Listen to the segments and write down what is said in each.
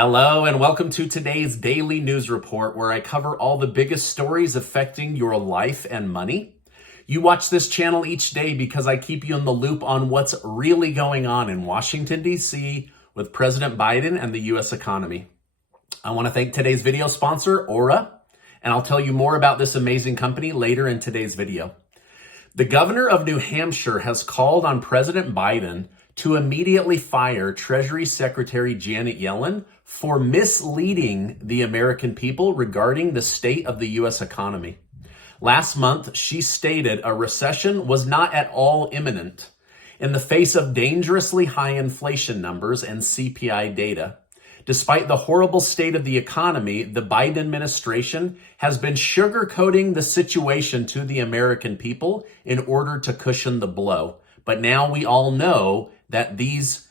Hello and welcome to today's daily news report where I cover all the biggest stories affecting your life and money. You watch this channel each day because I keep you in the loop on what's really going on in Washington, D.C. with President Biden and the U.S. economy. I want to thank today's video sponsor, Aura, and I'll tell you more about this amazing company later in today's video. The governor of New Hampshire has called on President Biden to immediately fire Treasury Secretary Janet Yellen for misleading the American people regarding the state of the U.S. economy. Last month, she stated a recession was not at all imminent in the face of dangerously high inflation numbers and CPI data. Despite the horrible state of the economy, the Biden administration has been sugarcoating the situation to the American people in order to cushion the blow. But now we all know that these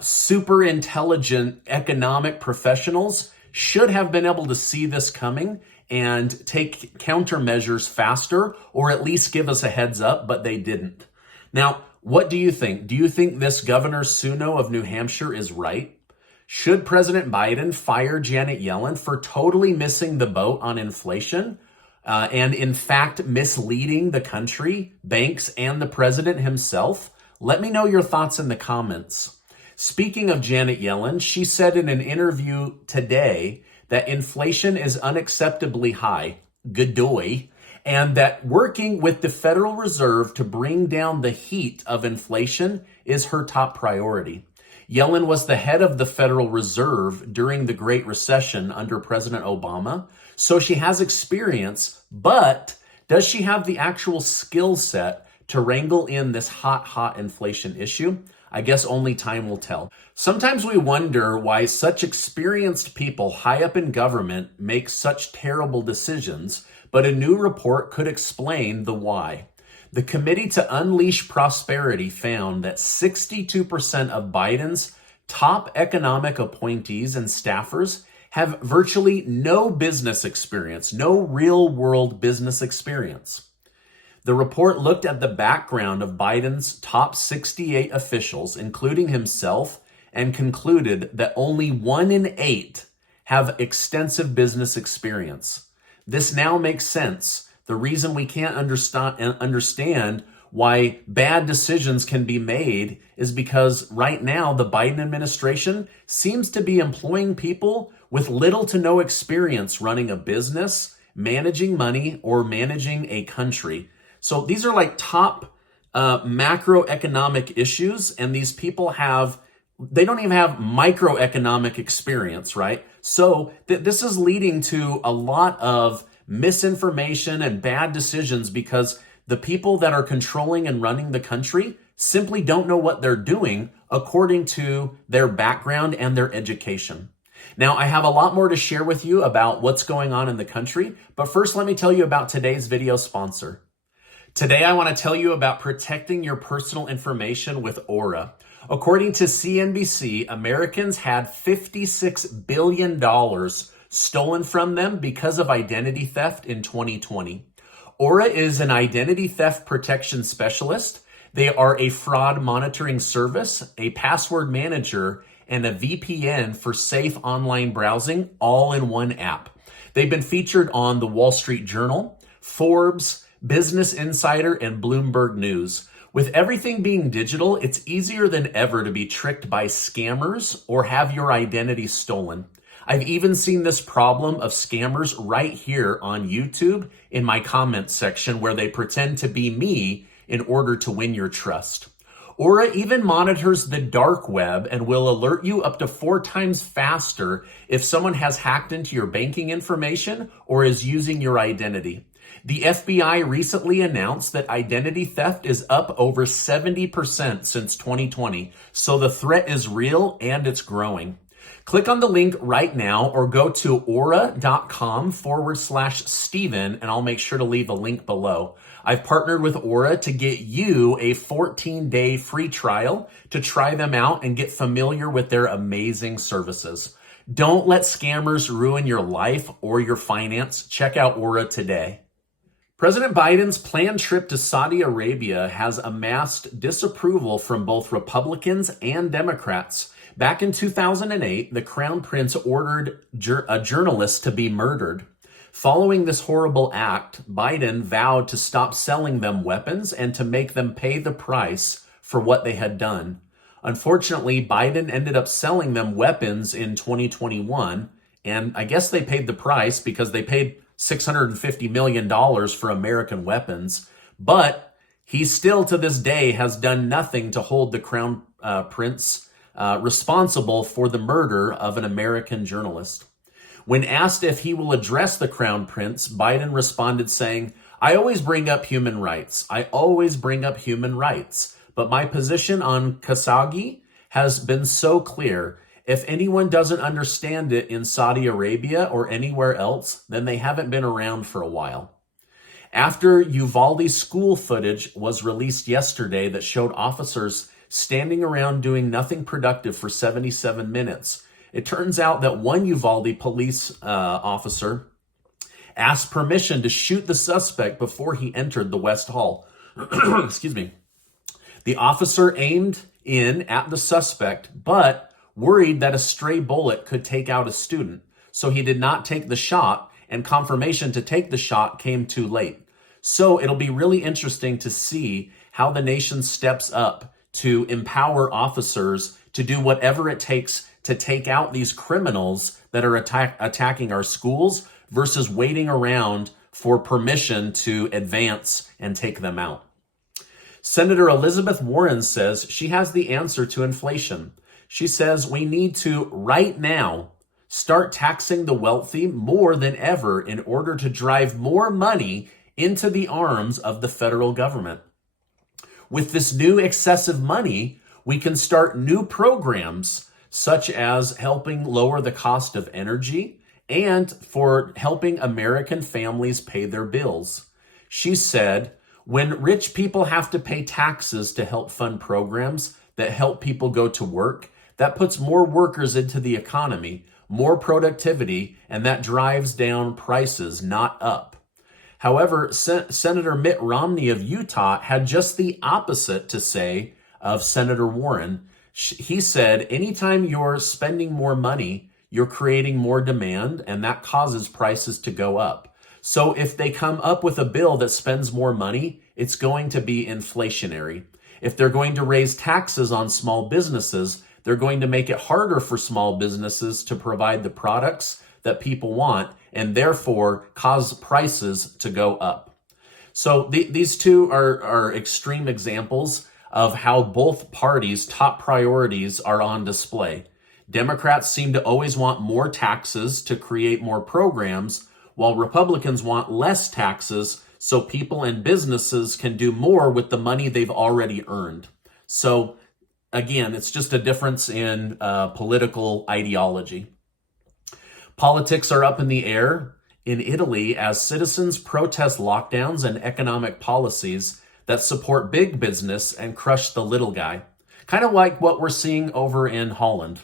super intelligent economic professionals should have been able to see this coming and take countermeasures faster, or at least give us a heads up, but they didn't. Now, what do you think? Do you think this Governor Suno of New Hampshire is right? Should President Biden fire Janet Yellen for totally missing the boat on inflation and in fact misleading the country, banks, and the president himself? Let me know your thoughts in the comments. Speaking of Janet Yellen, she said in an interview today that inflation is unacceptably high, godoy, and that working with the Federal Reserve to bring down the heat of inflation is her top priority. Yellen was the head of the Federal Reserve during the Great Recession under President Obama, so she has experience, but does she have the actual skill set to wrangle in this hot inflation issue? I guess only time will tell. Sometimes we wonder why such experienced people high up in government make such terrible decisions, but a new report could explain the why. The Committee to Unleash Prosperity found that 62% of Biden's top economic appointees and staffers have virtually no business experience, no real-world business experience. The report looked at the background of Biden's top 68 officials, including himself, and concluded that only 1 in 8 have extensive business experience. This now makes sense. The reason we can't understand why bad decisions can be made is because right now the Biden administration seems to be employing people with little to no experience running a business, managing money, or managing a country. So these are like top macroeconomic issues, and these people they don't even have microeconomic experience, right? So this is leading to a lot of misinformation and bad decisions because the people that are controlling and running the country simply don't know what they're doing according to their background and their education. Now, I have a lot more to share with you about what's going on in the country, but first let me tell you about today's video sponsor. Today, I want to tell you about protecting your personal information with Aura. According to CNBC, Americans had $56 billion stolen from them because of identity theft in 2020. Aura is an identity theft protection specialist. They are a fraud monitoring service, a password manager, and a VPN for safe online browsing, all in one app. They've been featured on the Wall Street Journal, Forbes, Business Insider, and Bloomberg News. With everything being digital, it's easier than ever to be tricked by scammers or have your identity stolen. I've even seen this problem of scammers right here on YouTube in my comments section where they pretend to be me in order to win your trust. Aura even monitors the dark web and will alert you up to 4 times faster if someone has hacked into your banking information or is using your identity. The FBI recently announced that identity theft is up over 70% since 2020, so the threat is real and it's growing. Click on the link right now or go to aura.com/Stephen and I'll make sure to leave a link below. I've partnered with Aura to get you a 14-day free trial to try them out and get familiar with their amazing services. Don't let scammers ruin your life or your finance. Check out Aura today. President Biden's planned trip to Saudi Arabia has amassed disapproval from both Republicans and Democrats. Back in 2008, the Crown Prince ordered a journalist to be murdered. Following this horrible act, Biden vowed to stop selling them weapons and to make them pay the price for what they had done. Unfortunately, Biden ended up selling them weapons in 2021, and I guess they paid the price because they paid $650 million for American weapons. But he still, to this day, has done nothing to hold the Crown Prince responsible for the murder of an American journalist. When asked if he will address the Crown Prince, Biden responded saying, "I always bring up human rights. I always bring up human rights. But my position on Khashoggi has been so clear. If anyone doesn't understand it in Saudi Arabia or anywhere else, then they haven't been around for a while." After Uvalde's school footage was released yesterday that showed officers standing around doing nothing productive for 77 minutes, it turns out that one Uvalde police officer asked permission to shoot the suspect before he entered the West Hall. Excuse me. The officer aimed in at the suspect, but worried that a stray bullet could take out a student. So he did not take the shot, and confirmation to take the shot came too late. So it'll be really interesting to see how the nation steps up to empower officers to do whatever it takes to take out these criminals that are attacking our schools versus waiting around for permission to advance and take them out. Senator Elizabeth Warren says she has the answer to inflation. She says we need to, right now, start taxing the wealthy more than ever in order to drive more money into the arms of the federal government. With this new excessive money, we can start new programs such as helping lower the cost of energy and for helping American families pay their bills. She said, when rich people have to pay taxes to help fund programs that help people go to work, that puts more workers into the economy, more productivity, and that drives down prices, not up. However, Senator Mitt Romney of Utah had just the opposite to say of Senator Warren. He said, anytime you're spending more money, you're creating more demand, and that causes prices to go up. So if they come up with a bill that spends more money, it's going to be inflationary. If they're going to raise taxes on small businesses, they're going to make it harder for small businesses to provide the products that people want and therefore cause prices to go up. So these two are extreme examples of how both parties' top priorities are on display. Democrats seem to always want more taxes to create more programs, while Republicans want less taxes so people and businesses can do more with the money they've already earned. So again, it's just a difference in political ideology. Politics are up in the air in Italy as citizens protest lockdowns and economic policies that support big business and crush the little guy. Kind of like what we're seeing over in Holland.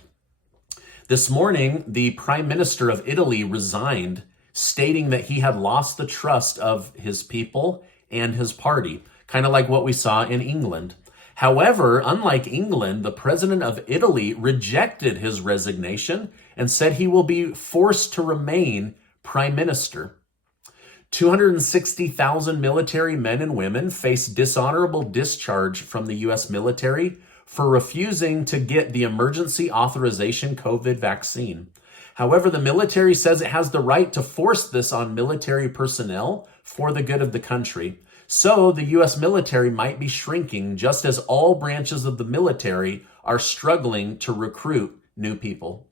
This morning, the Prime Minister of Italy resigned, stating that he had lost the trust of his people and his party, kind of like what we saw in England. However, unlike England, the president of Italy rejected his resignation and said he will be forced to remain prime minister. 260,000 military men and women face dishonorable discharge from the U.S. military for refusing to get the emergency authorization COVID vaccine. However, the military says it has the right to force this on military personnel for the good of the country. So the U.S. military might be shrinking just as all branches of the military are struggling to recruit new people.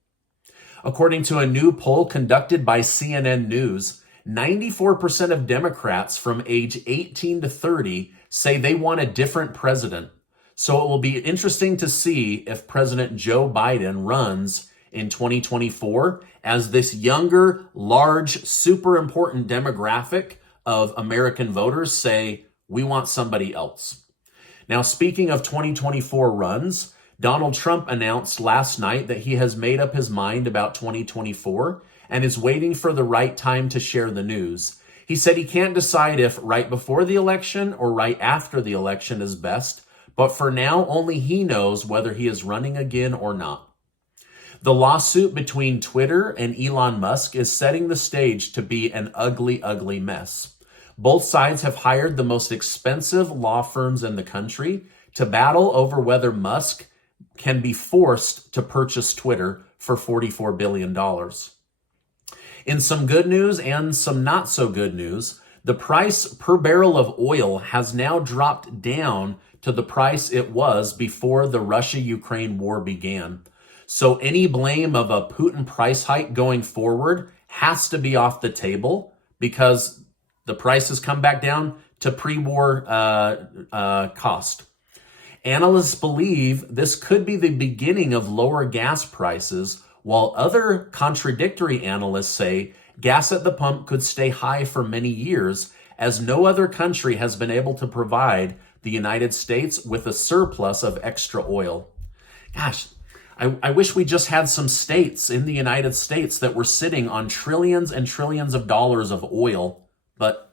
According to a new poll conducted by CNN News, 94% of Democrats from age 18 to 30 say they want a different president. So it will be interesting to see if President Joe Biden runs in 2024 as this younger, large, super important demographic of American voters say, we want somebody else. Now, speaking of 2024 runs, Donald Trump announced last night that he has made up his mind about 2024 and is waiting for the right time to share the news. He said he can't decide if right before the election or right after the election is best, but for now, only he knows whether he is running again or not. The lawsuit between Twitter and Elon Musk is setting the stage to be an ugly, ugly mess. Both sides have hired the most expensive law firms in the country to battle over whether Musk can be forced to purchase Twitter for $44 billion. In some good news and some not so good news, the price per barrel of oil has now dropped down to the price it was before the Russia-Ukraine war began. So any blame of a Putin price hike going forward has to be off the table because the price has come back down to pre-war cost. Analysts believe this could be the beginning of lower gas prices, while other contradictory analysts say gas at the pump could stay high for many years, as no other country has been able to provide the United States with a surplus of extra oil. Gosh, I wish we just had some states in the United States that were sitting on trillions and trillions of dollars of oil. But,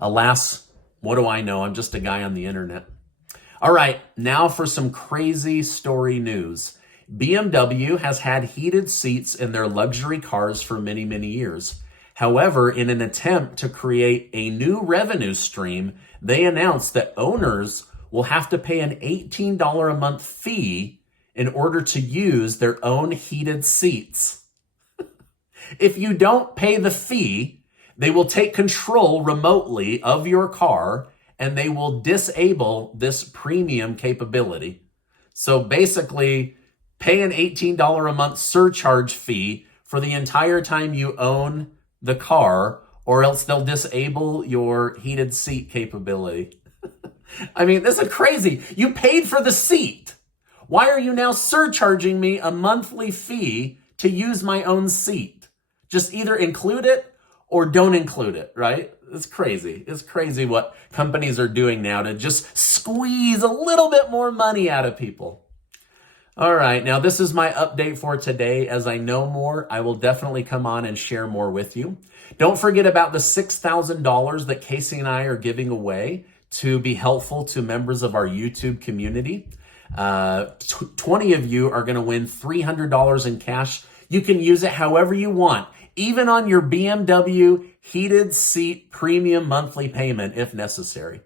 alas, what do I know? I'm just a guy on the internet. All right, now for some crazy story news. BMW has had heated seats in their luxury cars for many, many years. However, in an attempt to create a new revenue stream, they announced that owners will have to pay an $18 a month fee in order to use their own heated seats. If you don't pay the fee, they will take control remotely of your car and they will disable this premium capability. So basically, pay an $18 a month surcharge fee for the entire time you own the car, or else they'll disable your heated seat capability. I mean, this is crazy. You paid for the seat. Why are you now surcharging me a monthly fee to use my own seat? Just either include it or don't include it, right? It's crazy. It's crazy what companies are doing now to just squeeze a little bit more money out of people. All right, now this is my update for today. As I know more, I will definitely come on and share more with you. Don't forget about the $6,000 that Casey and I are giving away to be helpful to members of our YouTube community. 20 of you are going to win $300 in cash. You can use it however you want, even on your BMW heated seat premium monthly payment if necessary.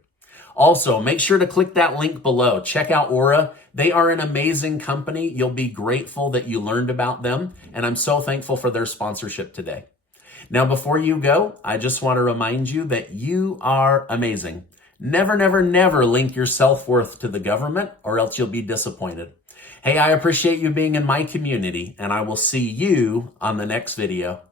Also, make sure to click that link below. Check out Aura. They are an amazing company. You'll be grateful that you learned about them, and I'm so thankful for their sponsorship today. Now, before you go, I just want to remind you that you are amazing. Never, never, never link your self-worth to the government, or else you'll be disappointed. Hey, I appreciate you being in my community, and I will see you on the next video.